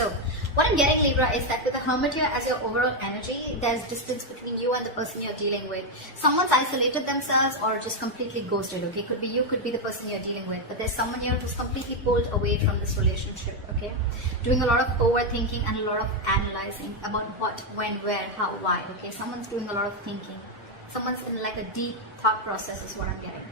So what I'm getting, Libra, is that with the Hermit here as your overall energy, there's distance between you and the person you're dealing with. Someone's isolated themselves or just completely ghosted, okay? Could be you, could be the person you're dealing with, but there's someone here who's completely pulled away from this relationship, okay? Doing a lot of overthinking and a lot of analyzing about what, when, where, how, why, okay? Someone's doing a lot of thinking. Someone's in like a deep thought process is what I'm getting.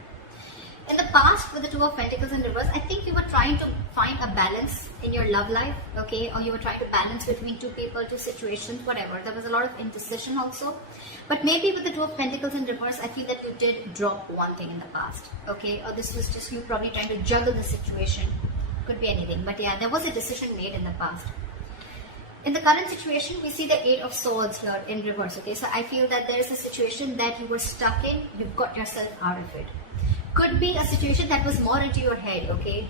In the past, with the Two of Pentacles in reverse, I think you were trying to find a balance in your love life, okay? Or you were trying to balance between two people, two situations, whatever. There was a lot of indecision also. But maybe with the Two of Pentacles in reverse, I feel that you did drop one thing in the past, okay? Or this was just you probably trying to juggle the situation. Could be anything. But yeah, there was a decision made in the past. In the current situation, we see the Eight of Swords here in reverse, okay? So I feel that there is a situation that you were stuck in. You've got yourself out of it. Could be a situation that was more into your head, okay?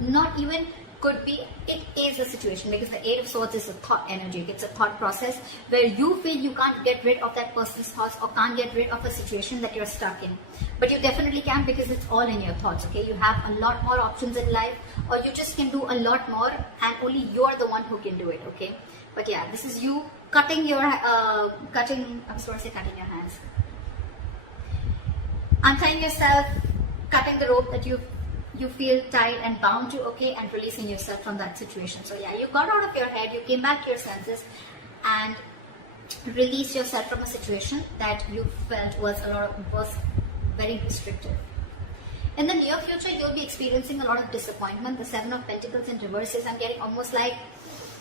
Not even could be, it is a situation, because the Eight of Swords is a thought energy. It's a thought process where you feel you can't get rid of that person's thoughts or can't get rid of a situation that you're stuck in. But you definitely can, because it's all in your thoughts, okay? You have a lot more options in life, or you just can do a lot more, and only you're the one who can do it, okay? But yeah, this is you cutting your, cutting your hands. Untying yourself, cutting the rope that you feel tied and bound to, okay, and releasing yourself from that situation. So yeah, you got out of your head, you came back to your senses and released yourself from a situation that you felt was very restrictive. In the near future, you'll be experiencing a lot of disappointment. The Seven of Pentacles in reverse is, I'm getting almost like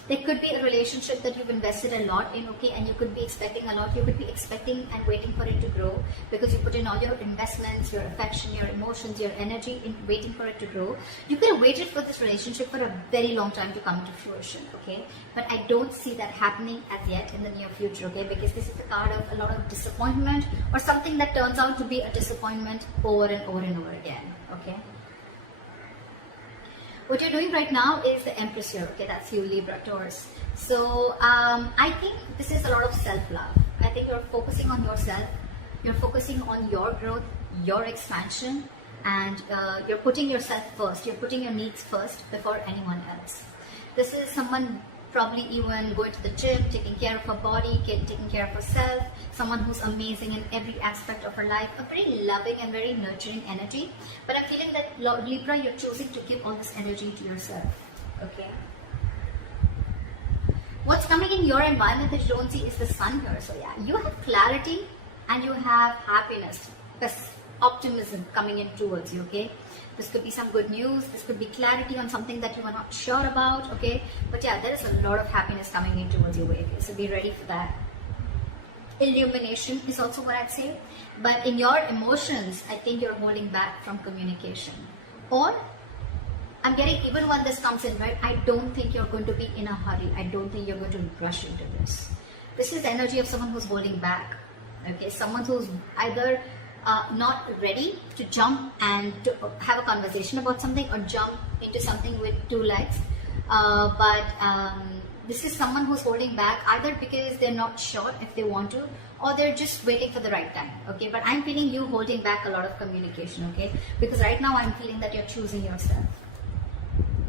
there could be a relationship that you've invested a lot in, okay, and you could be expecting a lot. You could be expecting and waiting for it to grow, because you put in all your investments, your affection, your emotions, your energy in waiting for it to grow. You could have waited for this relationship for a very long time to come to fruition, okay? But I don't see that happening as yet in the near future, okay? Because this is a card of a lot of disappointment, or something that turns out to be a disappointment over and over and over again, okay? What you're doing right now is the Empress here, okay? That's you, Libra, Taurus. So I think this is a lot of self-love. I think you're focusing on yourself. You're focusing on your growth, your expansion, and you're putting yourself first. You're putting your needs first before anyone else. This is someone probably even going to the gym, taking care of her body, taking care of herself, someone who's amazing in every aspect of her life, a very loving and very nurturing energy. But I'm feeling that, Libra, you're choosing to give all this energy to yourself, okay? What's coming in your environment that you don't see is the Sun here. So yeah, you have clarity and you have happiness, optimism coming in towards you, okay? This could be some good news. This could be clarity on something that you are not sure about, okay? But yeah, there is a lot of happiness coming in towards your way, okay? So be ready for that. Illumination is also what I'd say. But in your emotions, I think you're holding back from communication. Or, I'm getting, even when this comes in, right, I don't think you're going to be in a hurry. I don't think you're going to rush into this. This is the energy of someone who's holding back, okay? Someone who's either not ready to jump and to have a conversation about something, or jump into something with two legs. This is someone who's holding back, either because they're not sure if they want to, or they're just waiting for the right time, okay? But I'm feeling you holding back a lot of communication, okay? Because right now I'm feeling that you're choosing yourself.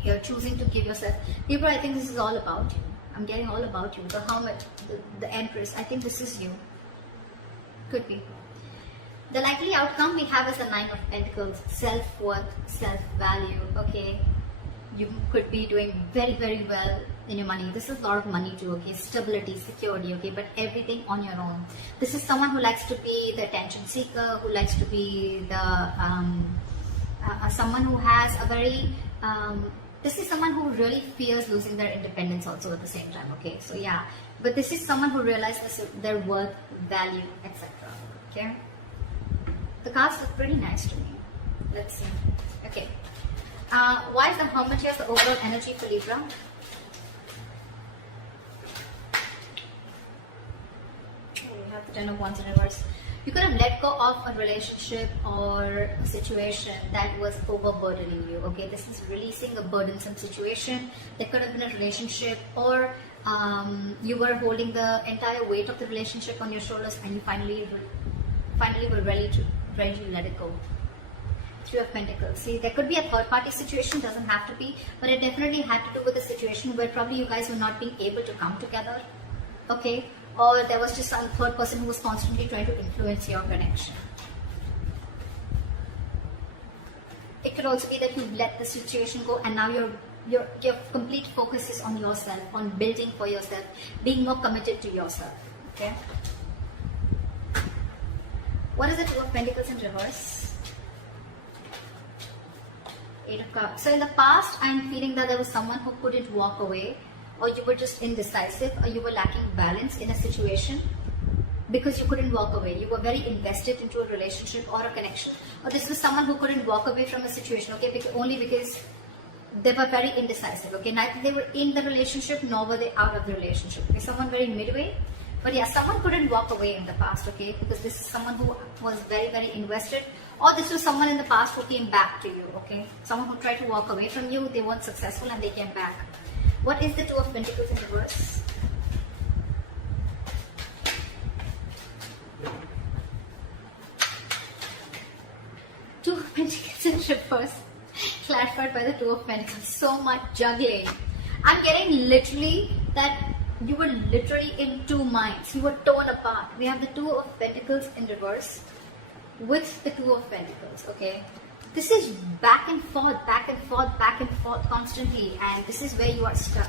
You're choosing to give yourself. Libra, I think this is all about you. I'm getting all about you. The Hermit, the Empress, I think this is you. Could be. The likely outcome we have is the Nine of Pentacles, self-worth, self-value, okay? You could be doing very, very well in your money. This is a lot of money too, okay? Stability, security, okay? But everything on your own. This is someone who likes to be the attention seeker, who likes to be the, someone who has a very, this is someone who really fears losing their independence also at the same time, okay? So yeah, but this is someone who realizes their worth, value, etc., okay? The cards look pretty nice to me. Let's see. Okay. Why is the Hermit here the overall energy for Libra? Oh, we have the Ten of Wands in reverse. You could have let go of a relationship or a situation that was overburdening you. Okay, this is releasing a burdensome situation. There could have been a relationship, or you were holding the entire weight of the relationship on your shoulders, and you finally were ready to let it go. Three of Pentacles. See, there could be a third party situation, doesn't have to be, but it definitely had to do with a situation where probably you guys were not being able to come together, okay? Or there was just some third person who was constantly trying to influence your connection. It could also be that you let the situation go and now your complete focus is on yourself, on building for yourself, being more committed to yourself, okay? What is the Two of Pentacles in reverse? Eight of Cups. So in the past, I'm feeling that there was someone who couldn't walk away, or you were just indecisive, or you were lacking balance in a situation because you couldn't walk away. You were very invested into a relationship or a connection. Or this was someone who couldn't walk away from a situation, okay, only because they were very indecisive, okay? Neither they were in the relationship nor were they out of the relationship. Okay, someone very midway. But yeah, someone couldn't walk away in the past, okay? Because this is someone who was very, very invested. Or this was someone in the past who came back to you, okay? Someone who tried to walk away from you, they weren't successful and they came back. What is the Two of Pentacles in reverse? Two of Pentacles in reverse. Clarified by the Two of Pentacles. So much juggling. I'm getting literally that you were literally in two minds. You were torn apart. We have the Two of Pentacles in reverse with the Two of Pentacles, okay? This is back and forth, back and forth, back and forth constantly, and this is where you are stuck.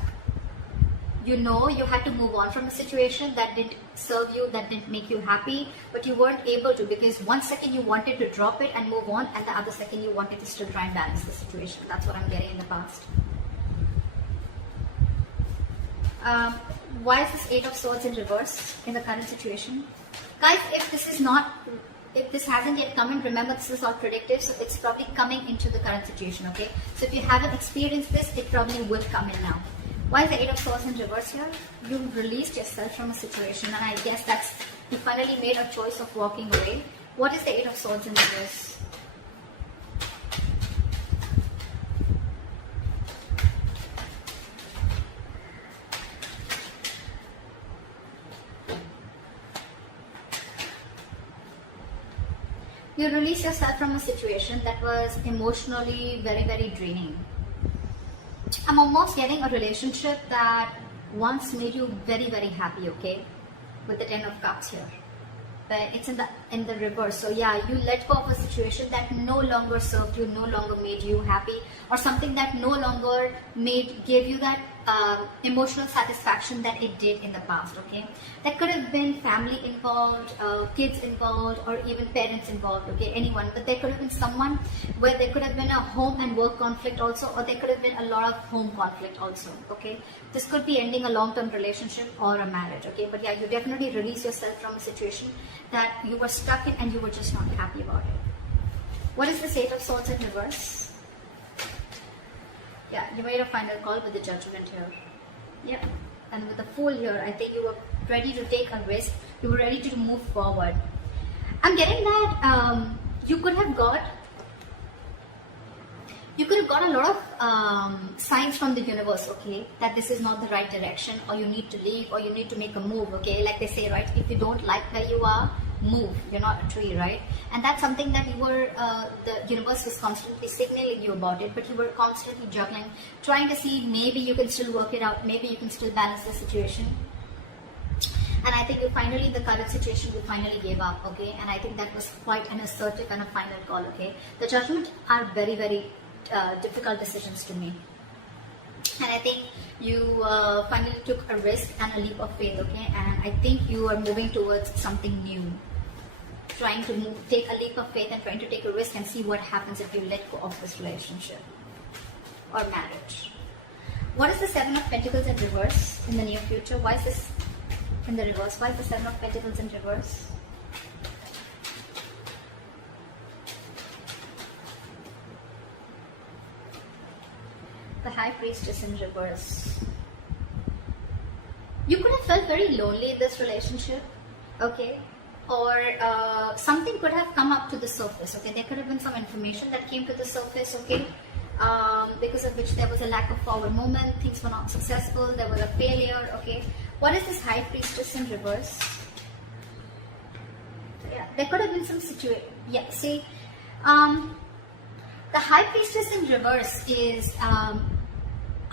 You know you had to move on from a situation that didn't serve you, that didn't make you happy, but you weren't able to because one second you wanted to drop it and move on, and the other second you wanted to still try and balance the situation. That's what I'm getting in the past. Why is this Eight of Swords in reverse in the current situation? Guys, if this hasn't yet come in, remember this is all predictive, so it's probably coming into the current situation, okay? So if you haven't experienced this, it probably will come in now. Why is the Eight of Swords in reverse here? You released yourself from a situation, and I guess that's, you finally made a choice of walking away. What is the Eight of Swords in reverse? You release yourself from a situation that was emotionally very, very draining. I'm almost getting a relationship that once made you very, very happy, okay? With the Ten of Cups here. But it's in the reverse. So yeah, you let go of a situation that no longer served you, no longer made you happy, or something that no longer gave you that emotional satisfaction that it did in the past, okay? There could have been family involved, kids involved, or even parents involved, okay? Anyone. But there could have been someone where there could have been a home and work conflict also, or there could have been a lot of home conflict also, okay? This could be ending a long-term relationship or a marriage, okay? But yeah, you definitely release yourself from a situation that you were stuck in and you were just not happy about it. What is the Eight of Swords in reverse? Yeah, you made a final call with the Judgment here. Yeah, and with the Fool here, I think you were ready to take a risk. You were ready to move forward. I'm getting that you could have got a lot of signs from the universe, okay, that this is not the right direction, or you need to leave, or you need to make a move, okay? Like they say, right, if you don't like where you are, move. You're not a tree, right? And that's something that you were, the universe was constantly signaling you about it, but you were constantly juggling, trying to see maybe you can still work it out, maybe you can still balance the situation. And I think you finally, the current situation, you finally gave up, okay? And I think that was quite an assertive and a final call, okay? The Judgment are very, very difficult decisions to make. And I think you finally took a risk and a leap of faith, okay? And I think you are moving towards something new. Trying to take a leap of faith and trying to take a risk and see what happens if you let go of this relationship or marriage. What is the Seven of Pentacles in reverse in the near future? Why is this in the reverse? Why is the Seven of Pentacles in reverse? The High Priestess in reverse. You could have felt very lonely in this relationship, okay? Or something could have come up to the surface, okay? There could have been some information that came to the surface, okay? Because of which there was a lack of forward movement, things were not successful, there was a failure, okay? What is this High Priestess in reverse? Yeah, there could have been some situation. Yeah, see, The High Priestess in reverse is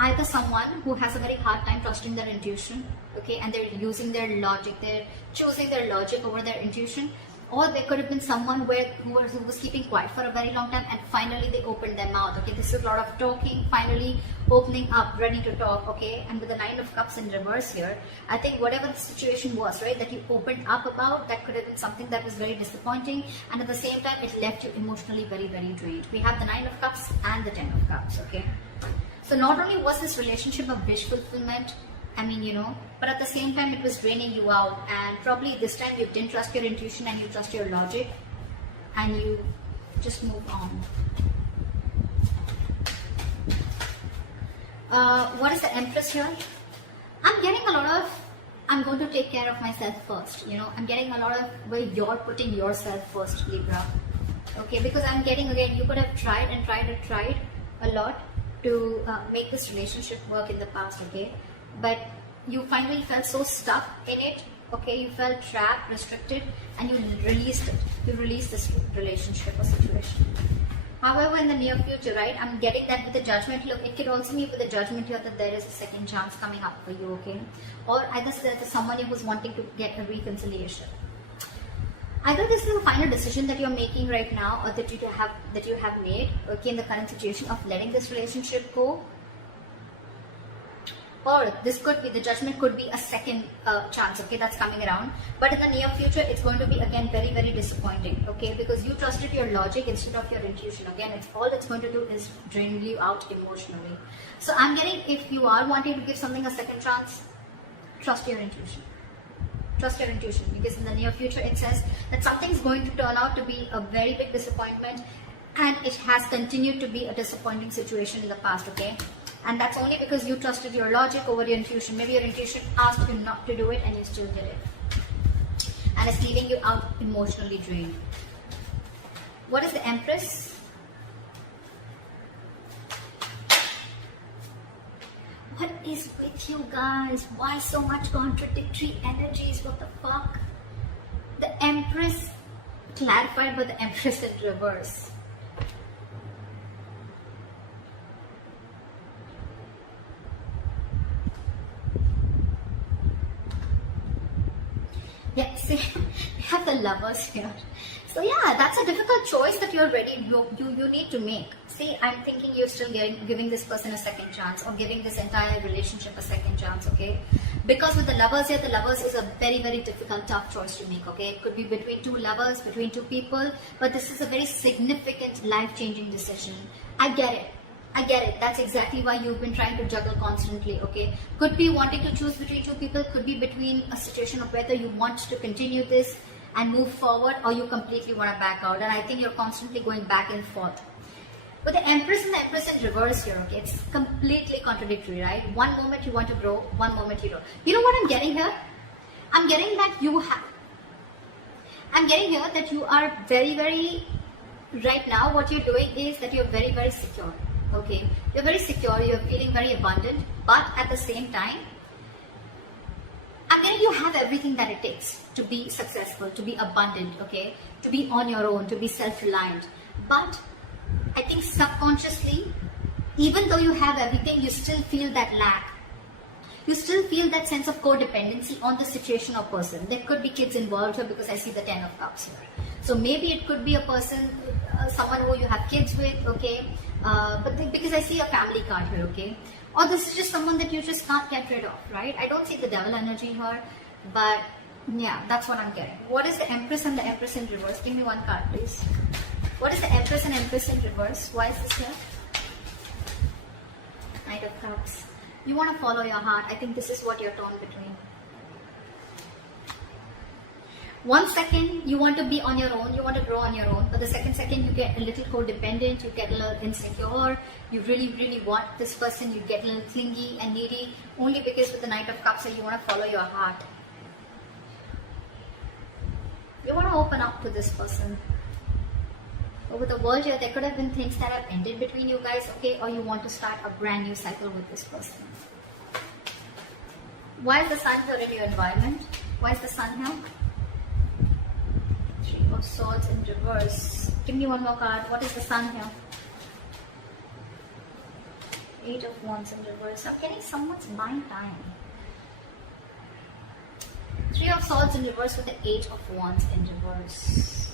either someone who has a very hard time trusting their intuition, okay, and they're using their logic, they're choosing their logic over their intuition, or there could have been someone who was keeping quiet for a very long time and finally they opened their mouth, okay. This is a lot of talking, finally opening up, ready to talk, okay. And with the Nine of Cups in reverse here, I think whatever the situation was, right, that you opened up about, that could have been something that was very disappointing, and at the same time it left you emotionally very, very drained. We have the Nine of Cups and the Ten of Cups, okay. So not only was this relationship a wish fulfillment, I mean, you know, but at the same time it was draining you out, and probably this time you didn't trust your intuition and you trust your logic and you just moved on. What is the Empress here? I'm getting a lot of, I'm going to take care of myself first, you know, I'm getting a lot of where you're putting yourself first, Libra. Okay, because I'm getting, again, you could have tried and tried and tried a lot to make this relationship work in the past, okay, but you finally felt so stuck in it, okay, you felt trapped, restricted, and you released it. You released this relationship or situation. However, in the near future, right, I'm getting that with the Judgment. Look, it could also mean with the Judgment here that there is a second chance coming up for you, okay, or either there's someone who's wanting to get a reconciliation. Either this is a final decision that you're making right now, or that you have made, okay, in the current situation of letting this relationship go, or this could be, the Judgment could be a second chance, okay, that's coming around. But in the near future, it's going to be again very, very disappointing, okay, because you trusted your logic instead of your intuition. Again, it's all it's going to do is drain you out emotionally. So I'm getting, if you are wanting to give something a second chance, trust your intuition. Trust your intuition, because in the near future it says that something is going to turn out to be a very big disappointment, and it has continued to be a disappointing situation in the past, okay, and that's only because you trusted your logic over your intuition. Maybe your intuition asked you not to do it and you still did it, and it's leaving you out emotionally drained. What is the Empress? What is with you guys? Why so much contradictory energies? What the fuck? The Empress clarified by the Empress in reverse. Yeah, see, we have the Lovers here. So yeah, that's a difficult choice that you're ready, you need to make. See, I'm thinking you're still giving this person a second chance, or giving this entire relationship a second chance, okay? Because with the Lovers here, the Lovers is a very, very difficult, tough choice to make, okay? It could be between two lovers, between two people, but this is a very significant, life-changing decision. I get it. I get it. That's exactly why you've been trying to juggle constantly, okay? Could be wanting to choose between two people, could be between a situation of whether you want to continue this and move forward, or you completely want to back out. And I think you're constantly going back and forth. But the Empress and the Empress in reverse here, okay, it's completely contradictory, right? One moment you want to grow, one moment you don't. You know what I'm getting here? I'm getting that you are very, very, right now what you're doing is that you're very, very secure, okay? You're very secure, you're feeling very abundant, but at the same time, I'm getting you have everything that it takes to be successful, to be abundant, okay? To be on your own, to be self-reliant. But I think subconsciously, even though you have everything, you still feel that lack. You still feel that sense of codependency on the situation or person. There could be kids involved here because I see the Ten of Cups here. So maybe it could be a person, someone who you have kids with, okay? Because I see a family card here, okay? Or this is just someone that you just can't get rid of, right? I don't see the Devil energy here, but yeah, that's what I'm getting. What is the Empress and the Empress in reverse? Give me one card, please. What is the Empress and Empress in reverse? Why is this here? Knight of Cups. You want to follow your heart. I think this is what you're torn between. 1 second, you want to be on your own, you want to grow on your own, but the second you get a little codependent, you get a little insecure, you really, really want this person, you get a little clingy and needy, only because with the Knight of Cups, you want to follow your heart. You want to open up to this person. But with the World here, there could have been things that have ended between you guys, okay, or you want to start a brand new cycle with this person. Why is the Sun here in your environment? Why is the Sun here? Three of Swords in reverse. Give me one more card. What is the Sun here? 8 of Wands in reverse. I'm getting someone's buying time. 3 of Swords in reverse with the 8 of Wands in reverse.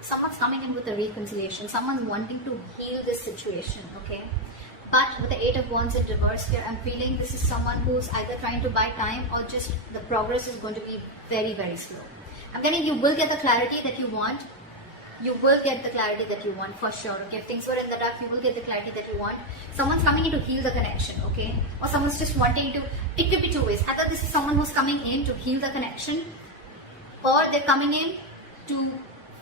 Someone's coming in with a reconciliation. Someone's wanting to heal this situation, okay? But with the 8 of Wands in reverse here, I'm feeling this is someone who's either trying to buy time or just the progress is going to be very, very slow. I'm getting you will get the clarity that you want. You will get the clarity that you want for sure. Okay, if things were in the dark, you will get the clarity that you want. Someone's coming in to heal the connection, okay? Or someone's just wanting to, it could be two ways. Either this is someone who's coming in to heal the connection, or they're coming in to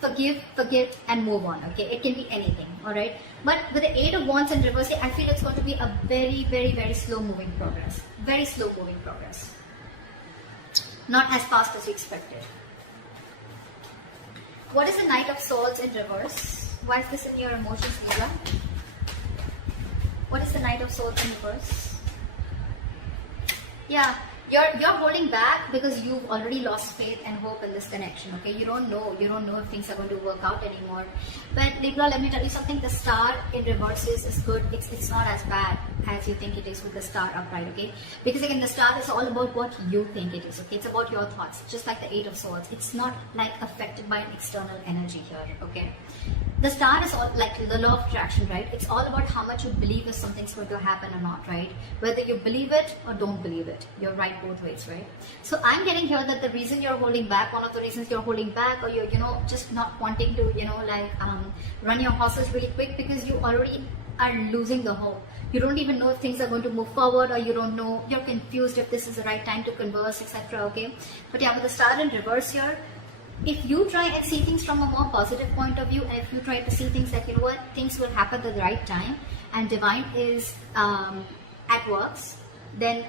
forgive, forget, and move on, okay? It can be anything, alright? But with the 8 of Wands in reverse, I feel it's going to be a very, very, very slow moving progress. Very slow moving progress. Not as fast as you expected. What is the Knight of Swords in reverse? Why is this in your emotions, Libra? What is the Knight of Swords in reverse? Yeah, you're holding back because you've already lost faith and hope in this connection, okay? You don't know if things are going to work out anymore. But Libra, let me tell you something, the star in reverse is good. It's not as bad as you think it is with the star upright, okay? Because again, the star is all about what you think it is, okay? It's about your thoughts, just like the 8 of Swords. It's not like affected by an external energy here, okay? The star is all like the law of attraction, right? It's all about how much you believe if something's going to happen or not, right? Whether you believe it or don't believe it. You're right both ways, right? So I'm getting here that the reason you're holding back, one of the reasons you're holding back, or you're, just not wanting to, run your horses really quick because you already are losing the hope. You don't even know if things are going to move forward, or you don't know, you're confused if this is the right time to converse, etc. Okay? But yeah, with the star in reverse here, if you try and see things from a more positive point of view, and if you try to see things like, things will happen at the right time, and divine is at works, then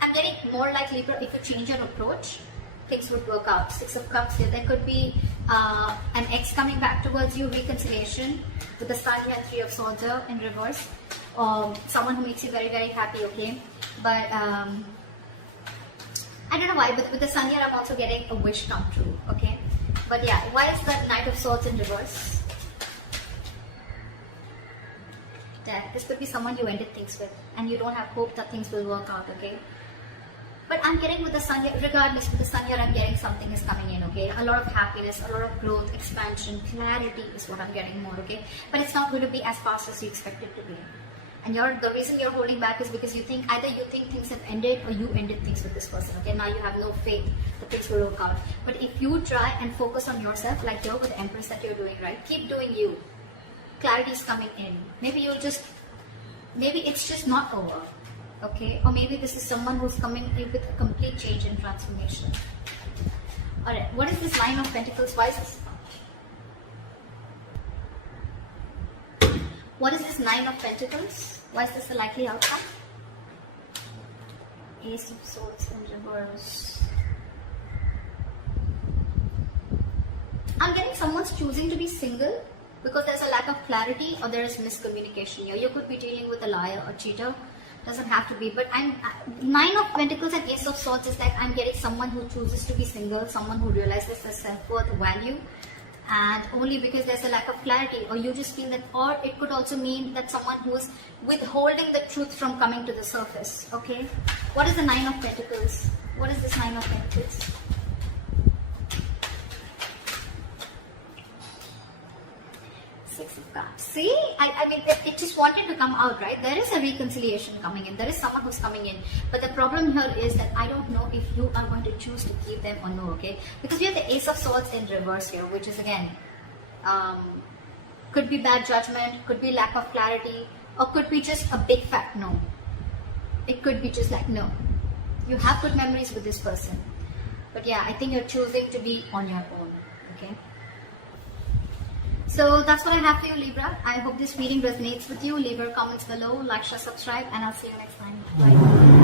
I'm getting more like Libra, if you change your approach, things would work out. 6 of Cups here, there could be an ex coming back towards you, reconciliation, with the Sun here, 3 of Swords here in reverse, someone who makes you very, very happy, okay? But I don't know why, but with the Sun here, I'm also getting a wish come true, okay? But yeah, why is that Knight of Swords in reverse? This could be someone you ended things with, and you don't have hope that things will work out, okay? But I'm getting with the Sun here, regardless, with the Sun here, I'm getting something is coming in, okay? A lot of happiness, a lot of growth, expansion, clarity is what I'm getting more, okay? But it's not going to be as fast as you expect it to be. And the reason you're holding back is because either you think things have ended, or you ended things with this person, okay? Now you have no faith that things will work out. But if you try and focus on yourself, like you're with the Empress that you're doing, right? Keep doing you. Clarity is coming in. Maybe it's just not over, okay? Or maybe this is someone who's coming in with a complete change and transformation. Alright, what is this Nine of Pentacles? Why is this? What is this Nine of Pentacles? Why is this a likely outcome? Ace of Swords in reverse. I'm getting someone's choosing to be single because there's a lack of clarity, or there is miscommunication here. You could be dealing with a liar or cheater. Doesn't have to be, but Nine of Pentacles and Ace of Swords is like I'm getting someone who chooses to be single, someone who realizes their self-worth, value, and only because there's a lack of clarity, or you just feel that, or it could also mean that someone who is withholding the truth from coming to the surface, okay? What is the Nine of Pentacles? What is this Nine of Pentacles? Six of Cups. See, I mean, it just wanted to come out, right? There is a reconciliation coming in. There is someone who's coming in. But the problem here is that I don't know if you are going to choose to keep them or no, okay? Because we have the Ace of Swords in reverse here, which is again, could be bad judgment, could be lack of clarity, or could be just a big fat no. It could be just like, no. You have good memories with this person. But yeah, I think you're choosing to be on your own, okay? So that's what I have for you, Libra. I hope this reading resonates with you. Leave your comments below, like, share, subscribe, and I'll see you next time. Bye.